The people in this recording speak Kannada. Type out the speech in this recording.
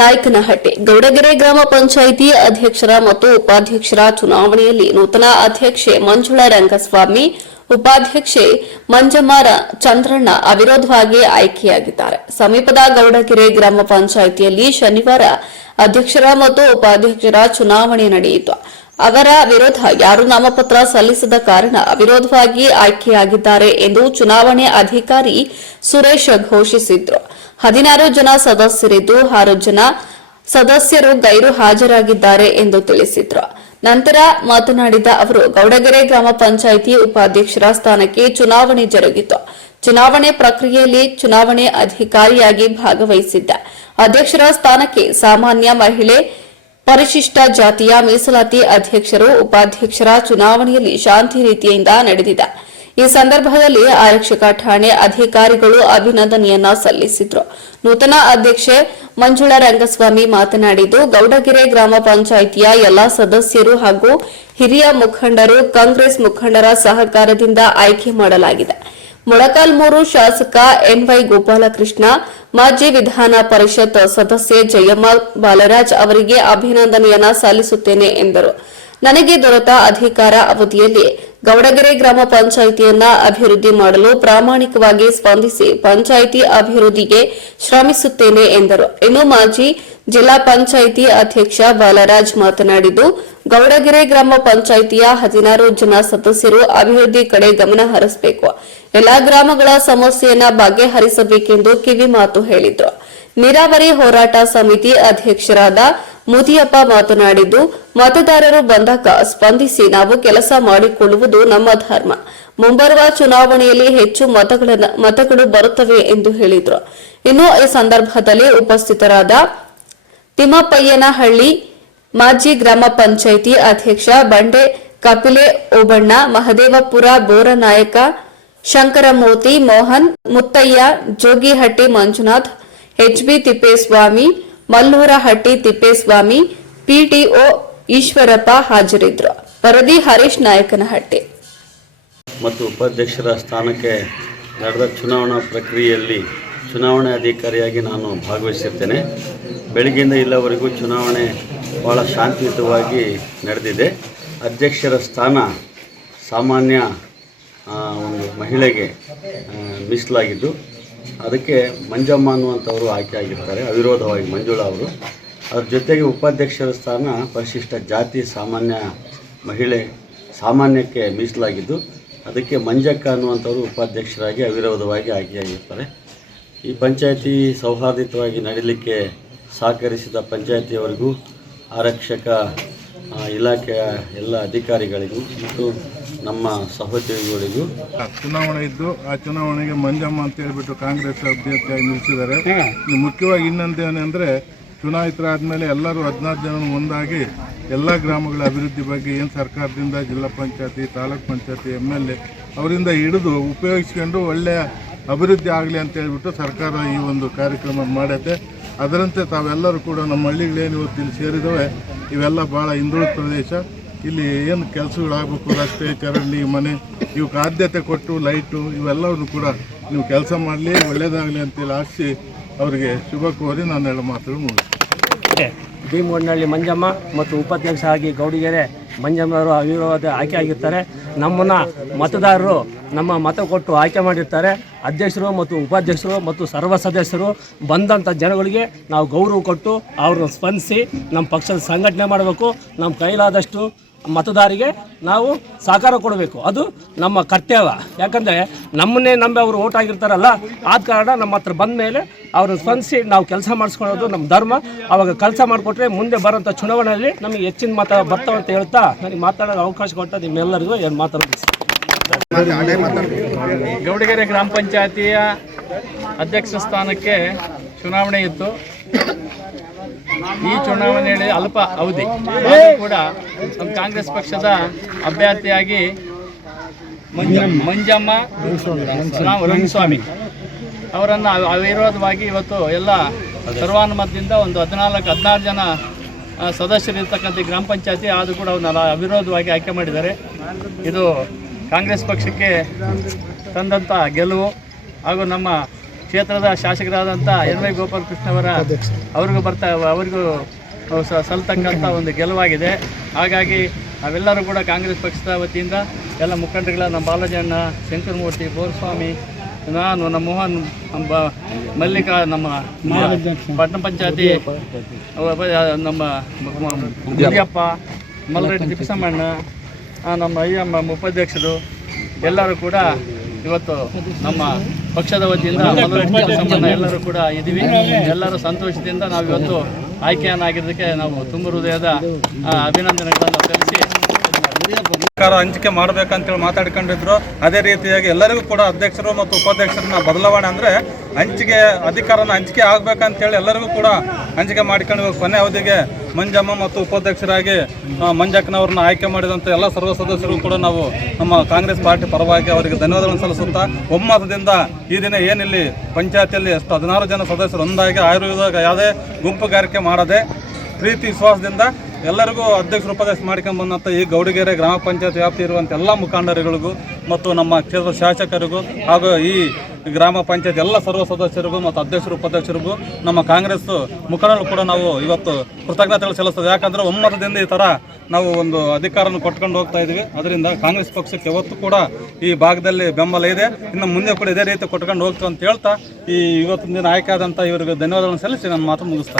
ನಾಯಕನಹಟ್ಟಿ ಗೌಡಗೆರೆ ಗ್ರಾಮ ಪಂಚಾಯಿತಿ ಅಧ್ಯಕ್ಷರ ಮತ್ತು ಉಪಾಧ್ಯಕ್ಷರ ಚುನಾವಣೆಯಲ್ಲಿ ನೂತನ ಅಧ್ಯಕ್ಷೆ ಮಂಜುಳಾ ರಂಗಸ್ವಾಮಿ, ಉಪಾಧ್ಯಕ್ಷೆ ಮಂಜಮ್ಮ ಚಂದ್ರಣ್ಣ ಅವಿರೋಧವಾಗಿ ಆಯ್ಕೆಯಾಗಿದ್ದಾರೆ. ಸಮೀಪದ ಗೌಡಗೆರೆ ಗ್ರಾಮ ಪಂಚಾಯಿತಿಯಲ್ಲಿ ಶನಿವಾರ ಅಧ್ಯಕ್ಷರ ಮತ್ತು ಉಪಾಧ್ಯಕ್ಷರ ಚುನಾವಣೆ ನಡೆಯಿತು. ಅವರ ವಿರೋಧ ಯಾರು ನಾಮಪತ್ರ ಸಲ್ಲಿಸದ ಕಾರಣ ಅವಿರೋಧವಾಗಿ ಆಯ್ಕೆಯಾಗಿದ್ದಾರೆ ಎಂದು ಚುನಾವಣೆ ಅಧಿಕಾರಿ ಸುರೇಶ್ ಘೋಷಿಸಿದ್ರು. 16 ಜನ ಸದಸ್ಯರಿದ್ದು 6 ಜನ ಸದಸ್ಯರು ಗೈರು ಹಾಜರಾಗಿದ್ದಾರೆ ಎಂದು ತಿಳಿಸಿದ್ರು. ನಂತರ ಮಾತನಾಡಿದ ಅವರು, ಗೌಡಗೆರೆ ಗ್ರಾಮ ಪಂಚಾಯಿತಿ ಉಪಾಧ್ಯಕ್ಷರ ಸ್ಥಾನಕ್ಕೆ ಚುನಾವಣೆ ಜರುಗಿತು. ಚುನಾವಣೆ ಪ್ರಕ್ರಿಯೆಯಲ್ಲಿ ಚುನಾವಣೆ ಅಧಿಕಾರಿಯಾಗಿ ಭಾಗವಹಿಸಿದ್ದ. ಅಧ್ಯಕ್ಷರ ಸ್ಥಾನಕ್ಕೆ ಸಾಮಾನ್ಯ ಮಹಿಳೆ, ಪರಿಶಿಷ್ಟ ಜಾತಿಯ ಮೀಸಲಾತಿ ಅಧ್ಯಕ್ಷರು, ಉಪಾಧ್ಯಕ್ಷರ ಚುನಾವಣೆಯಲ್ಲಿ ಶಾಂತಿ ರೀತಿಯಿಂದ ನಡೆದಿದೆ. ಈ ಸಂದರ್ಭದಲ್ಲಿ ಆರಕ್ಷಕ ಠಾಣೆ ಅಧಿಕಾರಿಗಳು ಅಭಿನಂದನೆಯನ್ನ ಸಲ್ಲಿಸಿದ್ರು. ನೂತನ ಅಧ್ಯಕ್ಷೆ ಮಂಜುಳಾ ರಂಗಸ್ವಾಮಿ ಮಾತನಾಡಿದ್ದು, ಗೌಡಗೆರೆ ಗ್ರಾಮ ಪಂಚಾಯಿತಿಯ ಎಲ್ಲಾ ಸದಸ್ಯರು ಹಾಗೂ ಹಿರಿಯ ಮುಖಂಡರು, ಕಾಂಗ್ರೆಸ್ ಮುಖಂಡರ ಸಹಕಾರದಿಂದ ಆಯ್ಕೆ ಮಾಡಲಾಗಿದೆ. ಮೊಳಕಾಲ್ಮೂರು ಶಾಸಕ ಎನ್ವೈ ಗೋಪಾಲಕೃಷ್ಣ, ಮಾಜಿ ವಿಧಾನ ಪರಿಷತ್ ಸದಸ್ಯೆ ಜಯಮ್ಮ ಬಾಲರಾಜ್ ಅವರಿಗೆ ಅಭಿನಂದನೆಯನ್ನ ಸಲ್ಲಿಸುತ್ತೇನೆ ಎಂದರು. ನನಗೆ ದೊರೆತ ಅಧಿಕಾರ ಅವಧಿಯಲ್ಲಿ ಗೌಡಗೆರೆ ಗ್ರಾಮ ಪಂಚಾಯಿತಿಯನ್ನ ಅಭಿವೃದ್ಧಿ ಮಾಡಲು ಪ್ರಾಮಾಣಿಕವಾಗಿ ಸ್ಪಂದಿಸಿ ಪಂಚಾಯಿತಿ ಅಭಿವೃದ್ಧಿಗೆ ಶ್ರಮಿಸುತ್ತೇನೆ ಎಂದರು. ಇನ್ನು ಮಾಜಿ ಜಿಲ್ಲಾ ಪಂಚಾಯಿತಿ ಅಧ್ಯಕ್ಷ ಬಾಲರಾಜ್ ಮಾತನಾಡಿದ್ದು, ಗೌಡಗೆರೆ ಗ್ರಾಮ ಪಂಚಾಯಿತಿಯ 16 ಜನ ಸದಸ್ಯರು ಅಭಿವೃದ್ಧಿ ಕಡೆ ಗಮನ ಹರಿಸಬೇಕು, ಎಲ್ಲಾ ಗ್ರಾಮಗಳ ಸಮಸ್ಯೆಯನ್ನ ಬಗೆಹರಿಸಬೇಕೆಂದು ಕಿವಿ ಮಾತು ಹೇಳಿದ್ರು. ನೀರಾವರಿ ಹೋರಾಟ ಸಮಿತಿ ಅಧ್ಯಕ್ಷರಾದ ಮುದಿಯಪ್ಪ ಮಾತನಾಡಿದ್ದು, ಮತದಾರರು ಬಂದಾಗ ಸ್ಪಂದಿಸಿ ನಾವು ಕೆಲಸ ಮಾಡಿಕೊಳ್ಳುವುದು ನಮ್ಮ ಧರ್ಮ. ಮುಂಬರುವ ಚುನಾವಣೆಯಲ್ಲಿ ಹೆಚ್ಚು ಮತಗಳು ಬರುತ್ತವೆ ಎಂದು ಹೇಳಿದರು. ಇನ್ನು ಈ ಸಂದರ್ಭದಲ್ಲಿ ಉಪಸ್ಥಿತರಾದ ತಿಮ್ಮಪ್ಪಯ್ಯನಹಳ್ಳಿ ಮಾಜಿ ಗ್ರಾಮ ಪಂಚಾಯಿತಿ ಅಧ್ಯಕ್ಷ ಬಂಡೆ ಕಪಿಲೆ ಓಬಣ್ಣ, ಮಹದೇವಪುರ ಬೋರನಾಯಕ, ಶಂಕರಮೂರ್ತಿ, ಮೋಹನ್, ಮುತ್ತಯ್ಯ, ಜೋಗಿಹಟ್ಟಿ ಮಂಜುನಾಥ್, ಎಚ್ಬಿ ತಿಪ್ಪೇಸ್ವಾಮಿ, ಮಲ್ಲೂರಹಟ್ಟಿ ತಿಪ್ಪೇಸ್ವಾಮಿ, ಪಿಟಿಒ ಈಶ್ವರಪ್ಪ ಹಾಜರಿದ್ದರು. ವರದಿ ಹರೀಶ್, ನಾಯಕನಹಟ್ಟಿ. ಮತ್ತು ಉಪಾಧ್ಯಕ್ಷರ ಸ್ಥಾನಕ್ಕೆ ನಡೆದ ಚುನಾವಣಾ ಪ್ರಕ್ರಿಯೆಯಲ್ಲಿ ಚುನಾವಣೆ ಅಧಿಕಾರಿಯಾಗಿ ನಾನು ಭಾಗವಹಿಸಿರ್ತೇನೆ. ಬೆಳಗ್ಗೆಯಿಂದ ಇಲ್ಲಿವರೆಗೂ ಚುನಾವಣೆ ಭಾಳ ಶಾಂತಿಯುತವಾಗಿ ನಡೆದಿದೆ. ಅಧ್ಯಕ್ಷರ ಸ್ಥಾನ ಸಾಮಾನ್ಯ ಒಂದು ಮಹಿಳೆಗೆ ಮೀಸಲಾಗಿದ್ದು ಅದಕ್ಕೆ ಮಂಜಮ್ಮ ಅನ್ನುವಂಥವರು ಆಯ್ಕೆಯಾಗಿರ್ತಾರೆ ಅವಿರೋಧವಾಗಿ, ಮಂಜುಳಾ ಅವರು. ಅದ್ರ ಜೊತೆಗೆ ಉಪಾಧ್ಯಕ್ಷರ ಸ್ಥಾನ ಪರಿಶಿಷ್ಟ ಜಾತಿ ಸಾಮಾನ್ಯ ಮಹಿಳೆ ಸಾಮಾನ್ಯಕ್ಕೆ ಮೀಸಲಾಗಿದ್ದು ಅದಕ್ಕೆ ಮಂಜಕ್ಕ ಅನ್ನುವಂಥವರು ಉಪಾಧ್ಯಕ್ಷರಾಗಿ ಅವಿರೋಧವಾಗಿ ಆಯ್ಕೆಯಾಗಿರ್ತಾರೆ. ಈ ಪಂಚಾಯಿತಿ ಸೌಹಾರ್ದಯುತವಾಗಿ ನಡೀಲಿಕ್ಕೆ ಸಹಕರಿಸಿದ ಪಂಚಾಯಿತಿಯವರಿಗೂ, ಆರಕ್ಷಕ ಇಲಾಖೆಯ ಎಲ್ಲ ಅಧಿಕಾರಿಗಳಿಗೂ ಮತ್ತು ನಮ್ಮ ಸಹೋದ್ಯೋಗಿಗಳಿಗೂ ಚುನಾವಣೆ ಇದ್ದು ಆ ಚುನಾವಣೆಗೆ ಮಂಜಮ್ಮ ಅಂತ ಹೇಳ್ಬಿಟ್ಟು ಕಾಂಗ್ರೆಸ್ ಅಭ್ಯರ್ಥಿಯಾಗಿ ನಿಲ್ಲಿಸಿದ್ದಾರೆ. ಮುಖ್ಯವಾಗಿ ಇನ್ನೊಂದೇನೆಂದರೆ, ಚುನಾಯಿತರಾದಮೇಲೆ ಎಲ್ಲರೂ 16 ಜನ ಒಂದಾಗಿ ಎಲ್ಲ ಗ್ರಾಮಗಳ ಅಭಿವೃದ್ಧಿ ಬಗ್ಗೆ ಏನು ಸರ್ಕಾರದಿಂದ ಜಿಲ್ಲಾ ಪಂಚಾಯತಿ, ತಾಲೂಕು ಪಂಚಾಯತಿ, MLA ಅವರಿಂದ ಹಿಡಿದು ಉಪಯೋಗಿಸ್ಕೊಂಡು ಒಳ್ಳೆಯ ಅಭಿವೃದ್ಧಿ ಆಗಲಿ ಅಂತ ಹೇಳ್ಬಿಟ್ಟು ಸರ್ಕಾರ ಈ ಒಂದು ಕಾರ್ಯಕ್ರಮ ಮಾಡೈತೆ. ಅದರಂತೆ ತಾವೆಲ್ಲರೂ ಕೂಡ ನಮ್ಮ ಹಳ್ಳಿಗಳೇನು ಇವತ್ತು ಇಲ್ಲಿ ಸೇರಿದವೆ ಇವೆಲ್ಲ ಭಾಳ ಹಿಂದುಳಿದ ಪ್ರದೇಶ. ಇಲ್ಲಿ ಏನು ಕೆಲಸಗಳಾಗಬೇಕು, ರಸ್ತೆ, ಚರಂಡಿ, ಮನೆ ಇವಕ್ಕೆ ಆದ್ಯತೆ ಕೊಟ್ಟು ಲೈಟು ಇವೆಲ್ಲವನ್ನು ಕೂಡ ನೀವು ಕೆಲಸ ಮಾಡಲಿ, ಒಳ್ಳೆಯದಾಗಲಿ ಅಂತೇಳಿ ಆಶಿಸಿ ಅವರಿಗೆ ಶುಭ ಕೋರಿ ನಾನು 2 ಮಾತುಗಳು ಮುಗಿಸ್ತೇನೆ. ಭೀಮಗೊಂಡನಹಳ್ಳಿ ಮಂಜಮ್ಮ ಮತ್ತು ಉಪಾಧ್ಯಕ್ಷ ಆಗಿ ಗೌಡಗೆರೆ ಮಂಜಮ್ಮವರು ಅವಿರೋಧ ಆಯ್ಕೆ ಆಗಿರ್ತಾರೆ. ನಮ್ಮನ್ನು ಮತದಾರರು ನಮ್ಮ ಮತ ಕೊಟ್ಟು ಆಯ್ಕೆ ಮಾಡಿರ್ತಾರೆ. ಅಧ್ಯಕ್ಷರು ಮತ್ತು ಉಪಾಧ್ಯಕ್ಷರು ಮತ್ತು ಸರ್ವ ಸದಸ್ಯರು ಬಂದಂಥ ಜನಗಳಿಗೆ ನಾವು ಗೌರವ ಕೊಟ್ಟು ಅವ್ರನ್ನ ಸ್ಪಂದಿಸಿ ನಮ್ಮ ಪಕ್ಷದ ಸಂಘಟನೆ ಮಾಡಬೇಕು. ನಮ್ಮ ಕೈಲಾದಷ್ಟು ಮತದಾರಿಗೆ ನಾವು ಸಹಕಾರ ಕೊಡಬೇಕು, ಅದು ನಮ್ಮ ಕರ್ತವ್ಯ. ಯಾಕಂದರೆ ನಮ್ಮನ್ನೇ ನಂಬಿ ಅವರು ಓಟ್ ಆಗಿರ್ತಾರಲ್ಲ, ಆದ ಕಾರಣ ನಮ್ಮ ಹತ್ರ ಬಂದ ಮೇಲೆ ಅವ್ರನ್ನ ಸ್ಪಂದಿಸಿ ನಾವು ಕೆಲಸ ಮಾಡಿಸ್ಕೊಳ್ಳೋದು ನಮ್ಮ ಧರ್ಮ. ಆವಾಗ ಕೆಲಸ ಮಾಡಿಕೊಟ್ರೆ ಮುಂದೆ ಬರೋಂಥ ಚುನಾವಣೆಯಲ್ಲಿ ನಮಗೆ ಹೆಚ್ಚಿನ ಮತ ಬರ್ತಾವಂತ ಹೇಳ್ತಾ ನನಗೆ ಮಾತಾಡೋಕ್ಕೆ ಅವಕಾಶ ಕೊಟ್ಟ ನಿಮ್ಮೆಲ್ಲರಿಗೂ ಏನು ಮಾತಾಡೋದು. ಗೌಡಗೆರೆ ಗ್ರಾಮ ಪಂಚಾಯತಿಯ ಅಧ್ಯಕ್ಷ ಸ್ಥಾನಕ್ಕೆ ಚುನಾವಣೆ ಇತ್ತು. ಈ ಚುನಾವಣೆಯಲ್ಲಿ ಅಲ್ಪ ಅವಧಿ ಕೂಡ ನಮ್ಮ ಕಾಂಗ್ರೆಸ್ ಪಕ್ಷದ ಅಭ್ಯರ್ಥಿಯಾಗಿ ಮಂಜಮ್ಮ ರಂಗಸ್ವಾಮಿ ಅವರನ್ನು ಅವಿರೋಧವಾಗಿ ಇವತ್ತು ಎಲ್ಲ ಸರ್ವಾನುಮತದಿಂದ ಒಂದು 14-16 ಜನ ಸದಸ್ಯರಿರ್ತಕ್ಕಂಥ ಗ್ರಾಮ ಪಂಚಾಯತಿ ಆದರೂ ಕೂಡ ಅವನ್ನ ಅವಿರೋಧವಾಗಿ ಆಯ್ಕೆ ಮಾಡಿದ್ದಾರೆ. ಇದು ಕಾಂಗ್ರೆಸ್ ಪಕ್ಷಕ್ಕೆ ತಂದಂಥ ಗೆಲುವು ಹಾಗೂ ನಮ್ಮ ಕ್ಷೇತ್ರದ ಶಾಸಕರಾದಂಥ ಎನ್ ವೈ ಗೋಪಾಲಕೃಷ್ಣ ಅವರಿಗೂ ಸಲ್ತಕ್ಕಂಥ ಒಂದು ಗೆಲುವಾಗಿದೆ. ಹಾಗಾಗಿ ನಾವೆಲ್ಲರೂ ಕೂಡ ಕಾಂಗ್ರೆಸ್ ಪಕ್ಷದ ವತಿಯಿಂದ ಎಲ್ಲ ಮುಖಂಡರುಗಳ ನಮ್ಮ ಬಾಲಜಣ್ಣ, ಶಂಕರಮೂರ್ತಿ, ಬೋರ್ಸ್ವಾಮಿ, ನಾನು, ನಮ್ಮ ಮೋಹನ್, ಮಲ್ಲಿಕಾ, ನಮ್ಮ ಪಟ್ಟಣ ಪಂಚಾಯತಿ ನಮ್ಮ ಮುದಿಯಪ್ಪ, ಮಲ್ಲರೆಡ್ಡಿ ತಿಪ್ಪಸಮ್ಮಣ್ಣ, ನಮ್ಮ ಅಯ್ಯಮ್ಮ ಉಪಾಧ್ಯಕ್ಷರು ಎಲ್ಲರೂ ಕೂಡ ಇವತ್ತು ನಮ್ಮ ಪಕ್ಷದ ವತಿಯಿಂದ ಮಲ್ಲರೆಡ್ಡಿ ತಿಪ್ಪಸಮ್ಮಣ್ಣ ಎಲ್ಲರೂ ಕೂಡ ಇದ್ದೀವಿ. ಎಲ್ಲರೂ ಸಂತೋಷದಿಂದ ನಾವು ಇವತ್ತು ಆಯ್ಕೆಯನ್ನಾಗಿದ್ದಕ್ಕೆ ನಾವು ತುಂಬ ಹೃದಯದ ಅಭಿನಂದನೆಗಳನ್ನು ಸಲ್ಲಿಸಿ ಅಧಿಕಾರ ಹಂಚಿಕೆ ಮಾಡಬೇಕಂತೇಳಿ ಮಾತಾಡ್ಕೊಂಡಿದ್ರು. ಅದೇ ರೀತಿಯಾಗಿ ಎಲ್ಲರಿಗೂ ಕೂಡ ಅಧ್ಯಕ್ಷರು ಮತ್ತು ಉಪಾಧ್ಯಕ್ಷರನ್ನ ಬದಲಾವಣೆ ಅಂದರೆ ಹಂಚಿಕೆ ಅಧಿಕಾರನ ಹಂಚಿಕೆ ಆಗಬೇಕಂತೇಳಿ ಎಲ್ಲರಿಗೂ ಕೂಡ ಹಂಚಿಕೆ ಮಾಡಿಕೊಂಡು ಕೊನೆ ಅವಧಿಗೆ ಮಂಜಮ್ಮ ಮತ್ತು ಉಪಾಧ್ಯಕ್ಷರಾಗಿ ಮಂಜಕ್ಕನವ್ರನ್ನ ಆಯ್ಕೆ ಮಾಡಿದಂಥ ಎಲ್ಲ ಸರ್ವ ಸದಸ್ಯರಿಗೂ ಕೂಡ ನಾವು ನಮ್ಮ ಕಾಂಗ್ರೆಸ್ ಪಾರ್ಟಿ ಪರವಾಗಿ ಅವರಿಗೆ ಧನ್ಯವಾದಗಳನ್ನು ಸಲ್ಲಿಸುತ್ತಾ ಒಮ್ಮತದಿಂದ ಈ ದಿನ ಏನಿಲ್ಲಿ ಪಂಚಾಯತಿಯಲ್ಲಿ ಎಷ್ಟು 16 ಜನ ಸದಸ್ಯರು ಒಂದಾಗಿ ಆಯುರ್ವೇದ ಯಾವುದೇ ಗುಂಪುಗಾರಿಕೆ ಮಾಡದೆ ಪ್ರೀತಿ ವಿಶ್ವಾಸದಿಂದ ಎಲ್ಲರಿಗೂ ಅಧ್ಯಕ್ಷರು ಉಪಾಧ್ಯಕ್ಷ ಮಾಡ್ಕೊಂಡು ಬಂದಂಥ ಈ ಗೌಡಿಗೆರೆ ಗ್ರಾಮ ಪಂಚಾಯತ್ ವ್ಯಾಪ್ತಿ ಇರುವಂಥ ಎಲ್ಲ ಮುಖಂಡರುಗಳಿಗೂ ಮತ್ತು ನಮ್ಮ ಕ್ಷೇತ್ರದ ಶಾಸಕರಿಗೂ ಹಾಗೂ ಈ ಗ್ರಾಮ ಪಂಚಾಯತ್ ಎಲ್ಲ ಸರ್ವ ಸದಸ್ಯರಿಗೂ ಮತ್ತು ಅಧ್ಯಕ್ಷರು ಉಪಾಧ್ಯಕ್ಷರಿಗೂ ನಮ್ಮ ಕಾಂಗ್ರೆಸ್ ಮುಖಂಡರು ಕೂಡ ನಾವು ಇವತ್ತು ಕೃತಜ್ಞತೆಗಳು ಸಲ್ಲಿಸ್ತದೆ. ಯಾಕಂದರೆ ಒಮ್ಮತದಿಂದ ಈ ಥರ ನಾವು ಒಂದು ಅಧಿಕಾರನ ಕೊಟ್ಕೊಂಡು ಹೋಗ್ತಾ ಇದ್ದೀವಿ. ಅದರಿಂದ ಕಾಂಗ್ರೆಸ್ ಪಕ್ಷಕ್ಕೆ ಯಾವತ್ತೂ ಕೂಡ ಈ ಭಾಗದಲ್ಲಿ ಬೆಂಬಲ ಇದೆ. ಇನ್ನು ಮುಂದೆ ಕೂಡ ಇದೇ ರೀತಿ ಕೊಟ್ಕೊಂಡು ಹೋಗ್ತೀವಿ ಅಂತ ಹೇಳ್ತಾ ಈ ಇವತ್ತಿನ ದಿನ ಆಯ್ಕೆ ಆದಂಥ ಇವರಿಗೆ ಧನ್ಯವಾದಗಳನ್ನು ಸಲ್ಲಿಸಿ ನನ್ನ ಮಾತು ಮುಗಿಸ್ತಾರೆ.